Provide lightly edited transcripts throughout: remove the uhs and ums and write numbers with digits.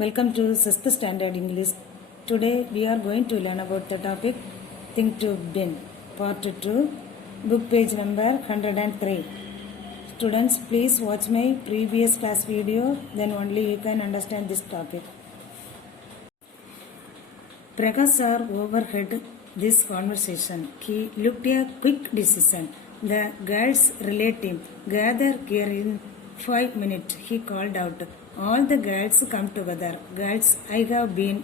Welcome to 6th Standard English. Today we are going to learn about the topic Think to Bin, Part 2, book page number 103. Students, please watch my previous class video, then only you can understand this topic. Prakash sir overheard this conversation. He looked a quick decision. The girls relative gather here in 5 minutes. He called out, all the girls come together. Girls, I have been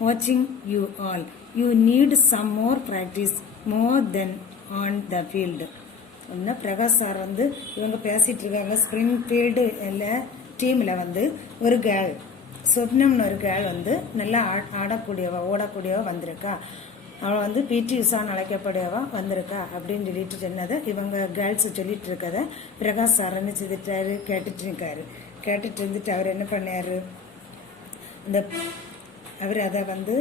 watching you all. You need some more practice, more than on the field. Prakash sir வந்து இவங்க பேசிட்டு இருக்காங்க. Springfield டீமில் வந்து ஒரு girl சொப்னம்னு ஒரு girl வந்து நல்லா ஆடக்கூடியவா ஓடக்கூடியவா வந்திருக்கா. அவள் வந்து பிடி உஷான்னு அழைக்கக்கூடியவா வந்திருக்கா அப்படின்னு சொல்லிட்டு சொன்னதை இவங்க கேர்ள்ஸ் சொல்லிட்டு இருக்கதை பிரகாஷ் சார் என்ன செய்துட்டாரு, கேட்டுட்டு இருந்துட்டு அவர் என்ன பண்ணாரு, அவர் அதை வந்து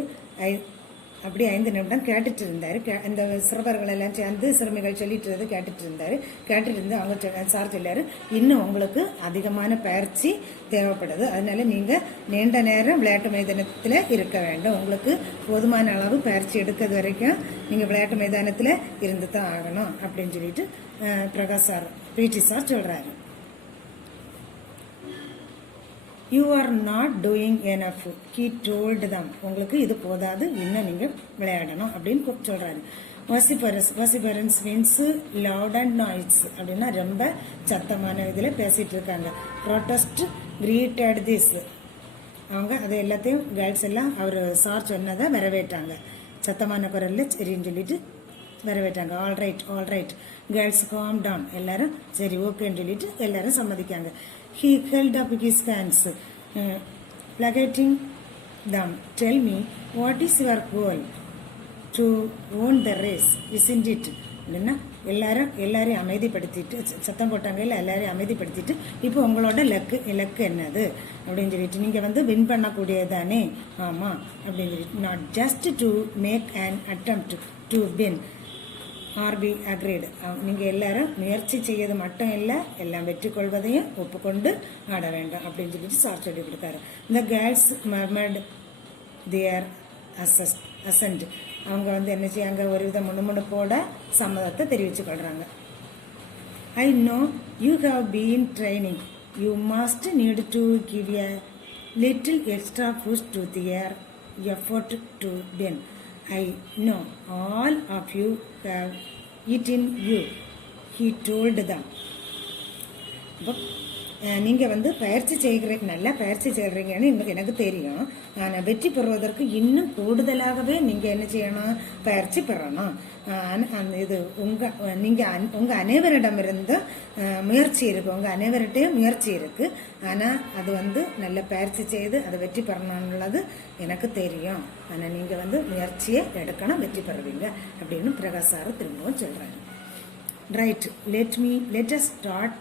அப்படி 5 நிமிடம் கேட்டுட்டு இருந்தார். இந்த சிறுவர்கள் எல்லாம் சேர்ந்து சிறுமிகள் சொல்லிட்டு கேட்டுட்டு இருந்து அவங்க சார் சொல்லாரு, இன்னும் உங்களுக்கு அதிகமான பயிற்சி தேவைப்படுது. அதனால நீங்க நீண்ட நேரம் விளையாட்டு மைதானத்தில் இருக்க வேண்டும். உங்களுக்கு போதுமான அளவு பயிற்சி எடுக்கிறது வரைக்கும் நீங்க விளையாட்டு மைதானத்தில் இருந்து தான் ஆகணும் அப்படின்னு சொல்லிட்டு பிரகாஷ் சார் பிடி சார் சொல்றாரு. You are not doing enough, he told them. உங்களுக்கு இது போதாது, இன்னும் நீங்கள் விளையாடணும் அப்படின்னு சொல்றாரு. வசிபரன்ஸ் மீன்ஸ் லவுட் அண்ட் நாய்ஸ் அப்படின்னா ரொம்ப சத்தமான இதில் பேசிட்டு இருக்காங்க. ப்ரொட்டஸ்ட் கிரீட்டட் திஸ், அவங்க அதை எல்லாத்தையும் கேர்ள்ஸ் எல்லாம் அவர் சார் சொன்னதை வரவேற்றாங்க. சத்தமான குரல்ல சரின்னு சொல்லிட்டு வரவேற்றாங்க. All right girls calm down, எல்லாரும் சரி ஓகேன்னு சொல்லிட்டு எல்லாரும் சம்மதிக்காங்க. He held up his hands, placating them. Tell me, what is your goal? To win the race, isn't it? இல்லைன்னா எல்லாரையும் அமைதிப்படுத்திட்டு சத்தம் போட்டாங்க. இல்லை எல்லாரையும் அமைதிப்படுத்திட்டு இப்போ உங்களோட லக்கு என்னது அப்படின்னு சொல்லிட்டு நீங்கள் வந்து வின் பண்ணக்கூடியதானே. ஆமாம் அப்படின்னு சொல்லிட்டு, not just to make an attempt to win or be agreed. நீங்கள் எல்லாரும் முயற்சி செய்யறது மட்டும் இல்லை, எல்லாம் வெற்றி கொள்வதையும் ஒப்புக்கொண்டு ஆட வேண்டும் அப்படின்னு சொல்லிட்டு சார் சொல்லி கொடுத்தாரு. இந்த கேர்ள்ஸ் மர்மர்ட் தியர் அசன்ட், அவங்க வந்து என்ன செய்யாங்க, ஒரு வித முணுமுணுப்போட சம்மதத்தை தெரிவிச்சு கொள்றாங்க. I know you have been training, you must need to give a little extra push to their effort to win. I know all of you have it in you, he told them. நீங்கள் வந்து நல்லா பயிற்சி செய்கிறீங்கன்னு எனக்கு தெரியும். ஆனால் வெற்றி பெறுவதற்கு இன்னும் கூடுதலாகவே நீங்கள் என்ன செய்யணும், பயிற்சி பெறணும். இது உங்கள் அனைவரிடமிருந்து முயற்சி இருக்குது, உங்கள் அனைவர்கிட்டையும் முயற்சி இருக்குது. ஆனால் அது வந்து நல்ல பயிற்சி செய்து அதை வெற்றி பெறணும்னுள்ளது எனக்கு தெரியும். ஆனால் நீங்கள் வந்து முயற்சியை எடுக்கணும், வெற்றி பெறுவீங்க அப்படின்னு பிரகாஷ் சார் திரும்பவும் சொல்கிறாங்க. Right, let us start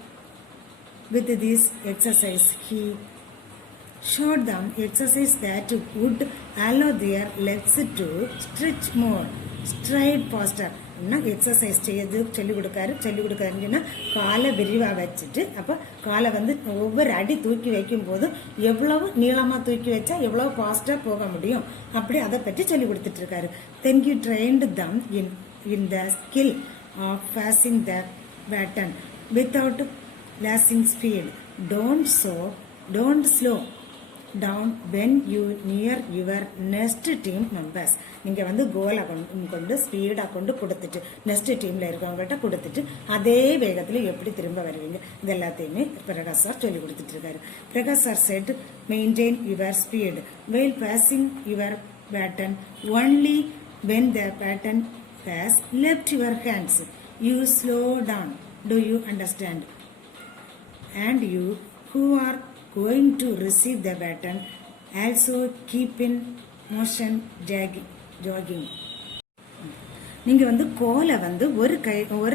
with this exercise. He showed them exercise that would allow their legs to stretch more, stride faster. Exercise செய்யறது சொல்லிக் கொடுக்காருன்னா காலை விரிவாக வச்சுட்டு, அப்போ காலை வந்து ஒவ்வொரு அடி தூக்கி வைக்கும் போதும் எவ்வளவு நீளமாக தூக்கி வச்சா எவ்வளவு ஃபாஸ்ட்டாக போக முடியும் அப்படி அதை பற்றி சொல்லி கொடுத்துட்டு இருக்காரு. தென் he trained them in the skill of passing the baton without losing speed. Don't slow down when you near your next team members. நீங்கள் வந்து கோலை கொண்டு ஸ்பீடாக கொண்டு கொடுத்துட்டு நெக்ஸ்ட் டீமில் இருக்கவங்கள்ட்ட கொடுத்துட்டு அதே வேகத்தில் எப்படி திரும்ப வருவீங்க, இது எல்லாத்தையுமே பிரகாஷ் சார் சொல்லி கொடுத்துட்டு இருக்காரு. Prakash sir set, maintain your speed while passing your baton only when the baton has left your hands. You slow down. Do you understand? And you who are going to receive the baton also keep in motion jogging. நீங்கள் வந்து கோலை வந்து ஒரு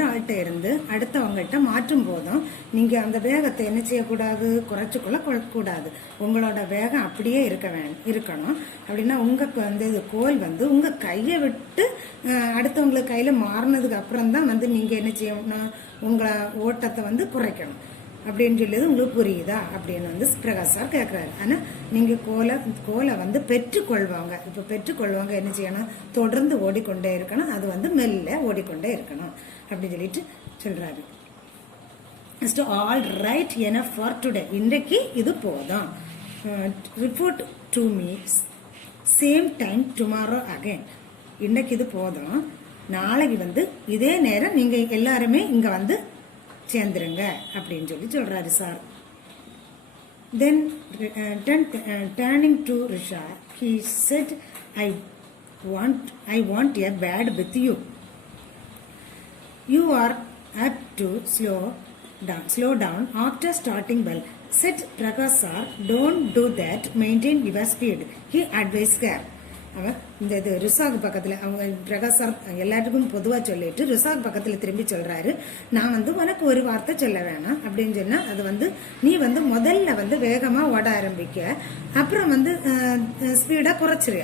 ஆள்கிட்ட இருந்து அடுத்தவங்கள்ட்ட மாற்றும் போதும் நீங்கள் அந்த வேகத்தை என்ன செய்யக்கூடாது, குறைச்சிக்கொள்ளக்கூடாது. உங்களோட வேகம் அப்படியே இருக்கணும். அப்படின்னா உங்களுக்கு வந்து கோல் வந்து உங்கள் கையை விட்டு அடுத்தவங்களுக்கு கையில் மாறினதுக்கு அப்புறம் தான் வந்து நீங்கள் என்ன செய்யணும், உங்களை ஓட்டத்தை வந்து குறைக்கணும். அப்படின்னு சொல்லியது உங்களுக்கு புரியுதா அப்படின்னு வந்து பிரகாஷ் சார் கேட்குறாரு. ஆனால் நீங்கள் கோலை வந்து பெற்றுக்கொள்வாங்க. இப்போ பெற்றுக்கொள்வாங்க என்ன செய்யணும், தொடர்ந்து ஓடிக்கொண்டே இருக்கணும், அது வந்து மெல்ல ஓடிக்கொண்டே இருக்கணும் அப்படின்னு சொல்லிட்டு சொல்றாரு. All right enough for today, இன்றைக்கு இது போதும். Report to me same time tomorrow again, இன்னைக்கு இது போதும், நாளைக்கு வந்து இதே நேரம் நீங்க எல்லாருமே இங்க வந்து சேர்ந்துருங்க அப்படின்னு சொல்லி சொல்றாரு sir. Then turning to Risha he said, I want a bad with you. You are apt to slow down after starting well. Said Prakash sir, don't do that, maintain your speed. He advised her. அவன் இந்த இது ரிஷாக்கு பக்கத்தில் அவங்க Prakash sir எல்லாத்துக்கும் பொதுவாக சொல்லிட்டு ரிஷாக்கு பக்கத்தில் திரும்பி சொல்கிறாரு, நான் வந்து உனக்கு ஒரு வார்த்தை சொல்ல வேணாம் அப்படின்னு சொன்னால் அது வந்து நீ வந்து முதல்ல வந்து வேகமாக ஓட ஆரம்பிக்க, அப்புறம் வந்து ஸ்பீடாக குறைச்சிரு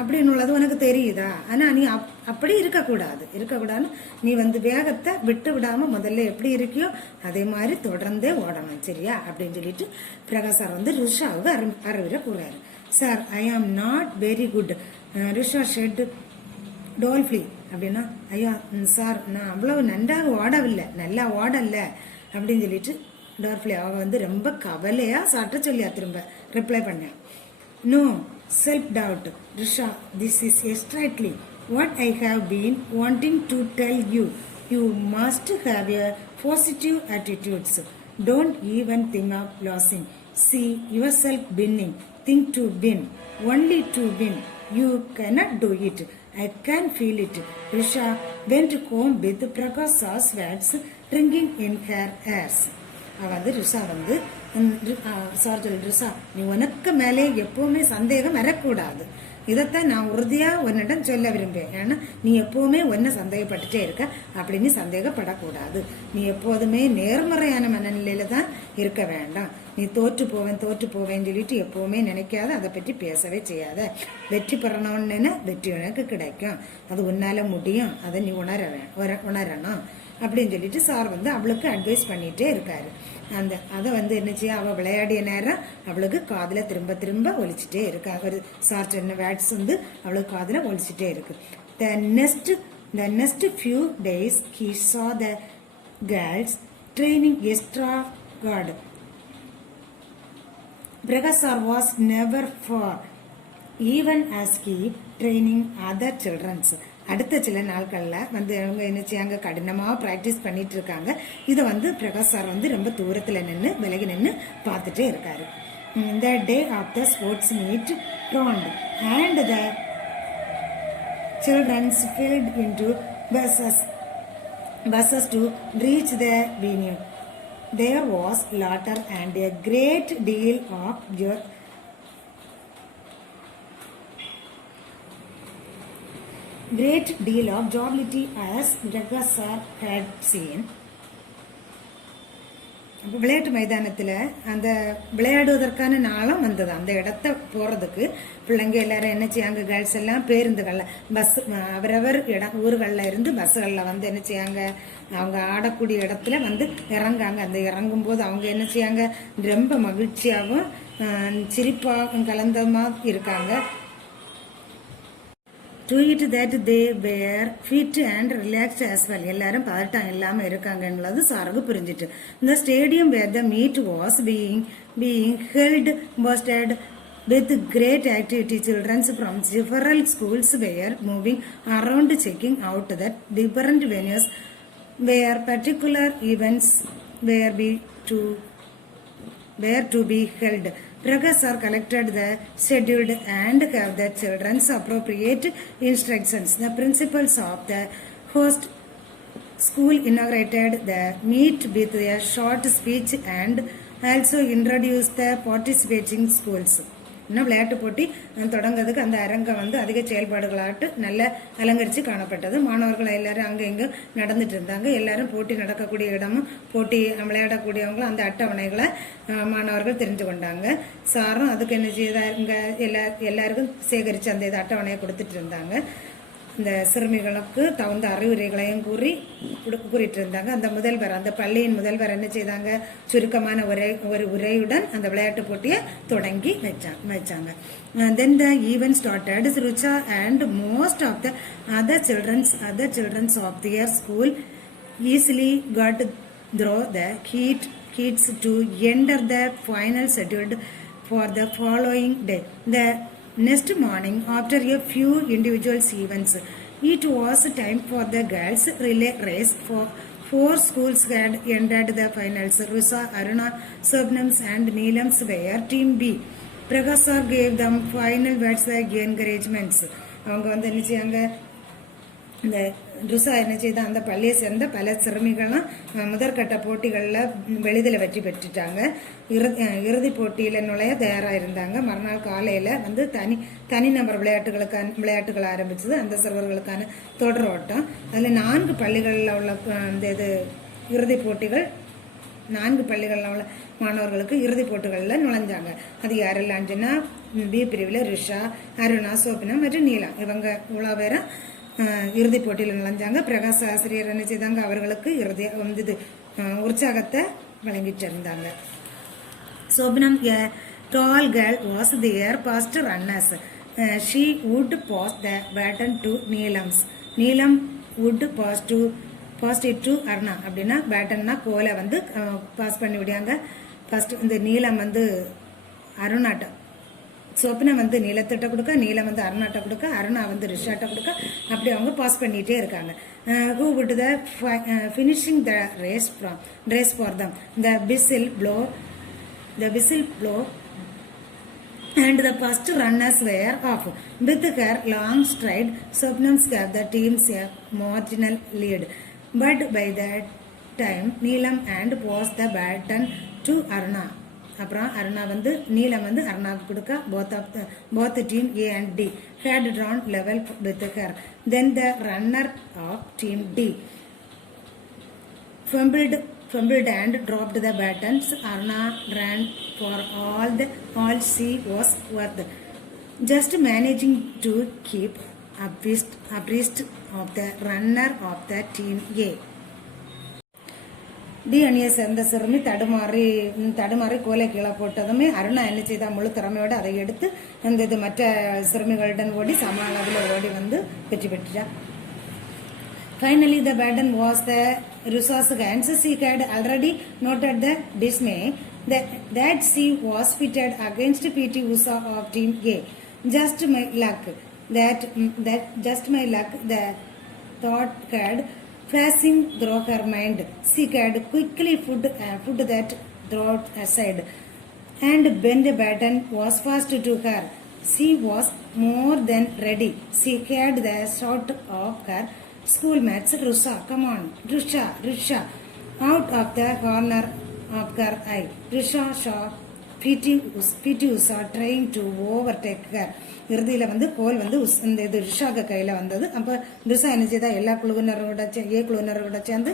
அப்படின்னு உள்ளது உனக்கு தெரியுதா. ஆனால் நீ அப்படி இருக்கக்கூடாதுன்னு நீ வந்து வேகத்தை விட்டு விடாமல் முதல்ல எப்படி இருக்கியோ அதே மாதிரி தொடர்ந்தே ஓடணும், சரியா அப்படின்னு சொல்லிட்டு பிரகாஷ் சார் வந்து ரிஷாவுக்கு அறிவுரை கூறாரு. Sir, I am not very good, Risha said doubtfully அப்படின்னா, ஐயா சார் நான் அவ்வளவு நன்றாக நல்லா ஓடல அப்படின்னு சொல்லிட்டு டோல்ஃப்லி அவ வந்து ரொம்ப கவலையா சாட்ட சொல்லியா திரும்ப ரிப்ளை பண்ணேன். No self doubt Risha, this is exactly what I have been wanting to tell you. You must have a positive attitudes. Don't even think of losing. See yourself winning. Think to win. Only to win. You cannot do it. I can feel it. Risha went home with Prakash's words ringing in her ears. அதாவது ரிஷா வந்து sir சொல்லு, ரிஷா நீ உனக்கு மேலே எப்பவுமே சந்தேகம் வரக்கூடாது, இதைத்தான் நான் உறுதியா உன்னிடம் சொல்ல விரும்புவேன். ஏன்னா நீ எப்பவுமே ஒன்ன சந்தேகப்பட்டுட்டே இருக்க, அப்படின்னு சந்தேகப்படக்கூடாது. நீ எப்போதுமே நேர்மறையான மனநிலையில தான் இருக்க வேண்டாம். நீ தோற்று போவேன்னு சொல்லிட்டு எப்பவுமே நினைக்காத, அதை பற்றி பேசவே செய்யாத. வெற்றி பெறணும்னு வெற்றி உனக்கு கிடைக்கும், அது உன்னால முடியும், அதை நீ உணரணும் அப்படின்னு சொல்லிட்டு சார் வந்து அவளுக்கு அட்வைஸ் பண்ணிட்டே இருக்காரு. அதை வந்து என்ன செய்ய, அவள் விளையாடிய நேரம் அவளுக்கு காதில் திரும்ப திரும்ப ஒலிச்சுட்டே இருக்கா. ஒரு சார் சொன்ன வேர்ட்ஸ் வந்து அவளுக்கு காதில் ஒலிச்சுட்டே இருக்கு. The next few days he saw the girls training extra guard. Prakash sir was never far, even as he training other children. அடுத்த சில நாட்களில் வந்து அவங்க என்ன செய்யாங்க, கடினமாக ப்ராக்டிஸ் பண்ணிட்டு இருக்காங்க. இதை வந்து பிரகாஷ் சார் வந்து ரொம்ப தூரத்தில் விலகி நின்று பார்த்துட்டே இருக்காரு. The day of the sports meet dawned and the children filled into buses to reach the venue. There was laughter and a great deal of jollity as Prakash sir had seen. விளையாட்டு மைதானத்தில் அந்த விளையாடுவதற்கான நாளும் வந்தது. அந்த இடத்த போகிறதுக்கு பிள்ளைங்க எல்லாரும் என்ன செய்யாங்க, கேர்ள்ஸ் எல்லாம் பேருந்துகளில் பஸ் அவரவர் ஊர்களில் இருந்து பஸ்ஸுகளில் வந்து என்ன செய்யாங்க, அவங்க ஆடக்கூடிய இடத்துல வந்து இறங்காங்க. அந்த இறங்கும் போது அவங்க என்ன செய்யாங்க, ரொம்ப மகிழ்ச்சியாகவும் சிரிப்பாக கலந்தமா இருக்காங்க. To it that they were fit and relaxed as well. எல்லாரும் பதட்டம் இல்லாம இருக்காங்கன்றது சாருக்கு புரிஞ்சிட்டு. The stadium where the meet was being held boasted with great activity. Children from several schools were moving around checking out that different venues where particular events were to be held. Prakash sir collected the schedule and gave the children appropriate instructions. The principals of the host school inaugurated the meet with a short speech and also introduced the participating schools. இன்னும் விளையாட்டு போட்டி தொடங்கிறதுக்கு அந்த அரங்கம் வந்து அதிக செயல்பாடுகளாட்டு நல்ல அலங்கரித்து காணப்பட்டது. மாணவர்கள் எல்லாரும் அங்கே இங்கே நடந்துட்டு இருந்தாங்க. எல்லாரும் போட்டி நடக்கக்கூடிய இடமும் போட்டி விளையாடக்கூடியவங்களும் அந்த அட்டவணைகளை மாணவர்கள் தெரிஞ்சு கொண்டாங்க. சாரும் அதுக்கு என்ன செய்தாங்க, எல்லாருக்கும் சேகரித்து அந்த அட்டவணையை கொடுத்துட்டு இருந்தாங்க. இந்த சிறுமிகளுக்கு தகுந்த அறிவுரைகளையும் கூறிட்டு இருந்தாங்க. அந்த முதல்வர், அந்த பள்ளியின் முதல்வர் என்ன செய்தாங்க, சுருக்கமான ஒரு உரையுடன் அந்த விளையாட்டு போட்டியை தொடங்கி வச்சாங்க. Then the event started. Rucha and most of the other children of their school easily got through the kids to enter the final scheduled for the following day. The next morning, after a few individual events, it was time for the girls' relay race. For 4 schools had entered the finals. Rusa, Aruna, Sobnams and Neelams were Team B. Prakash sir gave them final words like encouragements. அவங்க வந்து என்ன செய்யாங்க, இந்த ருசா என்ன செய்த அந்த பள்ளியை சேர்ந்த பல சிறுமிகளும் முதற்கட்ட போட்டிகளில் வெளிதில் வெற்றி பெற்றுட்டாங்க. இறுதி போட்டியில் நுழைய தயாராக இருந்தாங்க. மறுநாள் காலையில் வந்து தனிநபர் விளையாட்டுகள் ஆரம்பிச்சது. அந்த சிறுவர்களுக்கான தொடர் ஓட்டம். அதில் 4 பள்ளிகளில் உள்ள இந்த இறுதி போட்டிகள், 4 பள்ளிகளில் உள்ள மாணவர்களுக்கு இறுதி போட்டிகளில் நுழைஞ்சாங்க. அது யாரெல்லாம் சொன்னா, பி பிரிவில் ரிஷா, அருணா, சோபினா மற்றும் நீலா, இவங்க இவ்வளோ பேரும் இறுதி போட்டியில் நுழைஞ்சாங்க. பிரகாஷ் ஆசிரியர் என்ன செய்தாங்க, அவர்களுக்கு இது உற்சாகத்தை வழங்கிட்டு இருந்தாங்க. Sobnam, a tall girl, was their past runners. She would pass the baton to Neelams. Neelam would pass it to Arna. அப்படின்னா பேட்டன்னா கோலை வந்து பாஸ் பண்ணி விடியாங்க. ஃபர்ஸ்ட் இந்த நீலம் வந்து அருணாட்ட, சொப்னா வந்து நீலத்திட்ட கொடுக்க, நீலம் வந்து அருணாட்ட கொடுக்க, அருணா வந்து ரிஷாட்ட கொடுக்க, அப்படி அவங்க பாஸ் பண்ணிட்டே இருக்காங்க. Who would the finishing the race for them? The whistle blow and the first runners were off. With her long stride, Swapnams gave the teams a marginal lead. But by that time, Neelam and passed the baton to Aruna. அப்புறம் அருணா வந்து நீலம் வந்து அருணாவுக்கு கொடுக்க, both team A and D had drawn level with her. Then the runner of team D fumbled and dropped the batons. Aruna ran for all she was worth, just managing to keep abreast of the runner of the team A. D அணியை சேர்ந்த சிறுமி தடுமாறி கோலை கீழே போட்டதுமே அருணா என்ன செய்தா, முழு திறமையோடு அதை எடுத்து அந்த மற்ற சிறுமிகளுடன் ஓடி சம அளவில் ஓடி வந்து வெற்றி பெற்றா. Finally, the baton was the Rusa's hands. She had already noted the dismay that she was pitted against PT Usha of Team A. Just my luck, the thought had flashing through her mind. She had quickly put that thought aside and bent the baton was fast to her. She was more than ready. She had the shout of her schoolmates, "Rusha, come on, Rusha," out of the corner of her eye. Rusha saw PT Usha trying to overtake her. இறுதியில் வந்து கோல் வந்து இந்த ரிஷாக்கு கையில் வந்தது. அப்போ ரிஷா என்ன செய்தா, எல்லா ஏ குழுவினரோட சேர்ந்து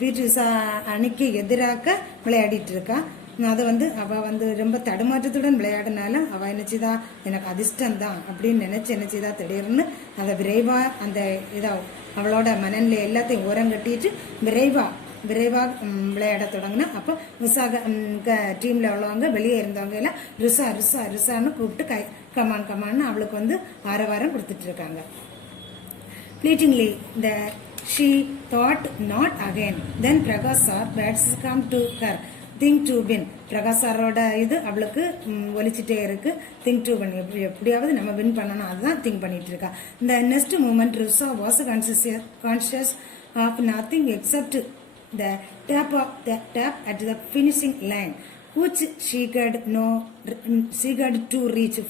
பிடி உஷா அணிக்கு எதிராக விளையாடிட்டு இருக்கா. அதை வந்து அவள் வந்து ரொம்ப தடுமாற்றத்துடன் விளையாடினால அவள் என்ன செய்தா, எனக்கு அதிர்ஷ்டம் தான் அப்படின்னு நினைச்சு என்ன செய்தா, திடீர்னு அதை விரைவாக அந்த அவளோட மனநிலை எல்லாத்தையும் ஓரம் கட்டிட்டு விரைவாக விளையாட தொடங்கினா. அப்போ உஷா டீம்ல உள்ளவங்க வெளியே இருந்தவங்க எல்லாம் ரிசான்னு கூப்பிட்டு கமான்னு அவளுக்கு வந்து ஆரவாரம் கொடுத்துட்டு இருக்காங்க. Fleetingly, she thought not again. Then Prakash sir bats come to her. Think to win. Prakash சாரோட இது அவளுக்கு ஒலிச்சிட்டே இருக்கு. திங்க் டு win, எப்படியாவது நம்ம வின் பண்ணணும், அதுதான் திங்க் பண்ணிட்டு இருக்கா. The next moment, Rusa was conscious of nothing except the tap at the finishing line, which she had to reach.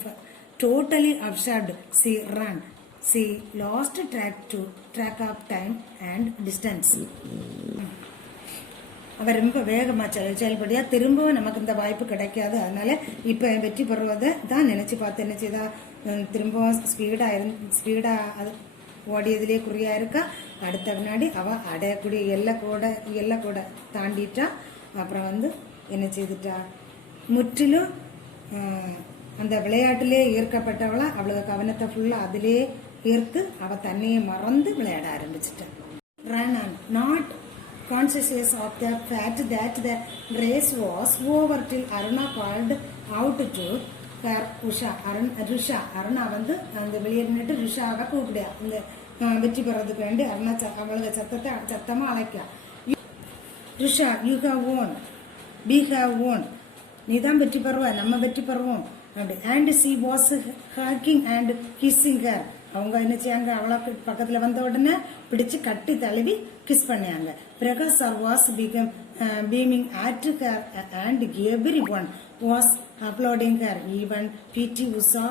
Totally absorbed, she ran. She lost track of time and distance. அவர் ரொம்ப வேகமாக செயல்படியா திரும்பவும் நமக்கு இந்த வாய்ப்பு கிடைக்காது. அதனால இப்போ வெற்றி பெறுவதை தான் நினைச்சு பார்த்து என்ன செய்தா, திரும்பவும் ஸ்பீடா அது ஓடியதுலேயே குறியா இருக்கா. அடுத்த வினாடி அவள் அடையக்கூடிய எல்லை கூட தாண்டிட்டா. அப்புறம் வந்து என்ன செய்துட்டா, முற்றிலும் அந்த விளையாட்டிலே ஈர்க்கப்பட்டவளா அவளுக்கு கவனத்தை ஃபுல்லாக அதிலே இருக்கு. அவ தன்னையே மறந்து விளையாட ஆரம்பிச்சிட்டான். Ran on, not conscious of the fact that the race was over till Aruna called out to her Usha. Rusha Aruna வந்து அந்த வெளியே நின்றுட்டு ருஷாவை கூப்பிடுயா இந்த வெற்றி பெறதுக்கு வேண்டி அருணா அவளுக்கு சத்தமா அழைக்கா. Rusha, you have won, we have won, நீ தான் வெற்றி பெறுவ, நம்ம வெற்றி பெறுவோம் அப்படி. And she was hugging and kissing her. அவங்க என்ன செய்யாங்க, அவளுக்கு பக்கத்துல வந்த உடனே பிடிச்சு கட்டி தழுவி கிஸ் பண்ணாங்க. பிறகு sir was become beaming at her and everyone was applauding her. Even PT Usha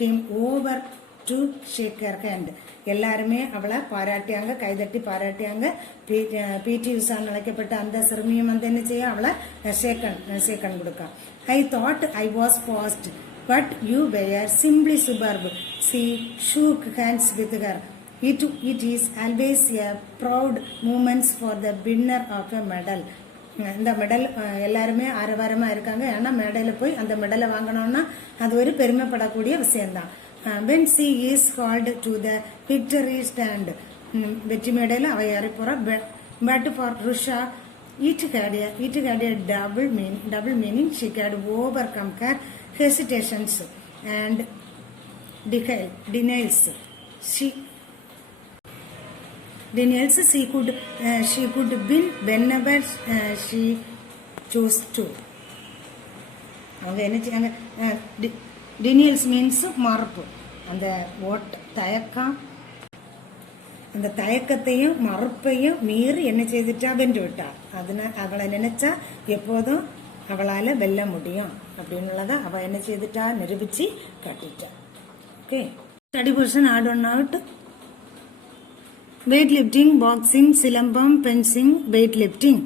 came over to shake her hand. எல்லாருமே அவளை பாராட்டியாங்க, கைதட்டி பாராட்டியாங்க. பிடி உஷான்னு அழைக்கப்பட்ட அந்த சிறுமியும் வந்து என்ன செய்ய அவளை ஷேக்கன் கொடுக்கா. I thought I was fast but you were simply superb. She shook hands with her. It is always a proud moment for the winner of a medal. இந்த மெடல் எல்லாருமே ஆரவாரமா இருக்காங்க. ஏன்னா மேடையில போய் அந்த மெடலை வாங்கணும்னா அது ஒரு பெருமைப்படக்கூடிய விஷயம்தான். when she is called to the victory stand, வெற்றி மேடையில அவ ஏறி போறா. but for Rusha it had a double meaning. She had overcome her hesitations and denials. She could win whenever she chose to. அவங்க என்ன செய்யாங்க, denials means மறுப்பு. அந்த தயக்கம், அந்த தயக்கத்தையும் மறுப்பையும் மீறி என்ன செய்துட்டா, வென்று விட்டா. அதனால அவளை நினைச்சா எப்போதும் அவளால வெல்ல முடியும் அப்படின்னுள்ளத அவ என்ன செய்துட்டா, நிரூபிச்சு காட்டிட்டா. Okay, study portion odd one out. Weight lifting, boxing, silambam, fencing, weight lifting,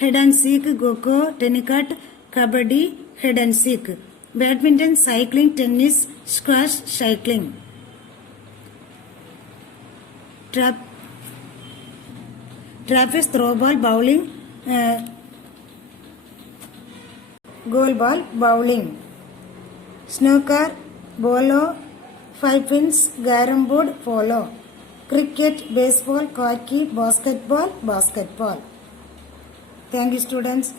hide and seek, kho kho, tenniquoit, kabaddi, hide and seek, badminton, cycling, tennis, squash, cycling, trapeze, throw ball, bowling, goal ball, bowling, snooker, polo, five pins, carom board, polo, cricket, baseball, hockey, basketball. Thank you, students.